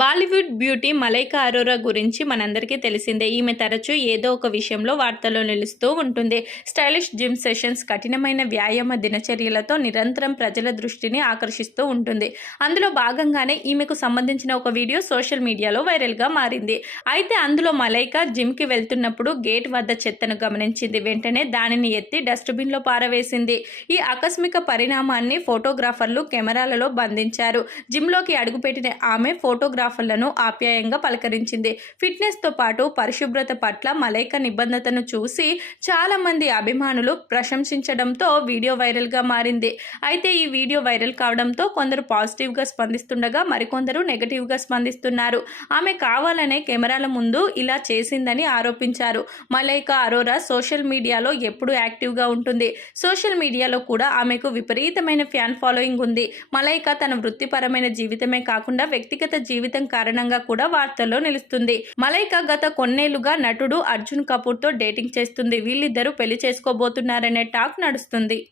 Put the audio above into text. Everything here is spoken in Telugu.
బాలీవుడ్ బ్యూటీ మలైకా అరోరా గురించి మనందరికీ తెలిసిందే. ఈమె తరచూ ఏదో ఒక విషయంలో వార్తల్లో నిలుస్తూ ఉంటుంది. స్టైలిష్ జిమ్ సెషన్స్, కఠినమైన వ్యాయామ దినచర్యలతో నిరంతరం ప్రజల దృష్టిని ఆకర్షిస్తూ ఉంటుంది. అందులో భాగంగానే ఈమెకు సంబంధించిన ఒక వీడియో సోషల్ మీడియాలో వైరల్గా మారింది. అయితే అందులో మలైకా జిమ్కి వెళ్తున్నప్పుడు గేట్ వద్ద చెత్తను గమనించింది. వెంటనే దానిని ఎత్తి డస్ట్బిన్లో పారవేసింది. ఈ ఆకస్మిక పరిణామాన్ని ఫోటోగ్రాఫర్లు కెమెరాలలో బంధించారు. జిమ్లోకి అడుగుపెట్టిన ఆమె ఫోటోగ్రాఫర్లను ఆప్యాయంగా పలకరించింది. ఫిట్నెస్తో పాటు పరిశుభ్రత పట్ల మలైకా నిబద్ధతను చూసి చాలా మంది అభిమానులు ప్రశంసించడంతో వీడియో వైరల్గా మారింది. అయితే ఈ వీడియో వైరల్ కావడంతో కొందరు పాజిటివ్గా స్పందిస్తుండగా మరికొందరు నెగటివ్గా స్పందిస్తున్నారు. ఆమె కావాలనే కెమెరాల ముందు ఇలా చేసిందని ఆరోపించారు. మలైకా అరోరా సోషల్ మీడియాలో ఎప్పుడూ యాక్టివ్గా ఉంటుంది. సోషల్ మీడియాలో కూడా ఆమెకు విపరీతమైన ఫ్యాన్ ఫాలోయింగ్ ఉంది. మలైకా తన వృత్తిపరమైన జీవితమే కాకుండా వ్యక్తిగత జీవితం కారణంగా కూడా వార్తల్లో నిలుస్తుంది. మలైకా గత కొన్నేళ్లుగా నటుడు అర్జున్ కపూర్తో డేటింగ్ చేస్తుంది. వీళ్ళిద్దరూ పెళ్లి చేసుకోబోతున్నారనే టాక్ నడుస్తుంది.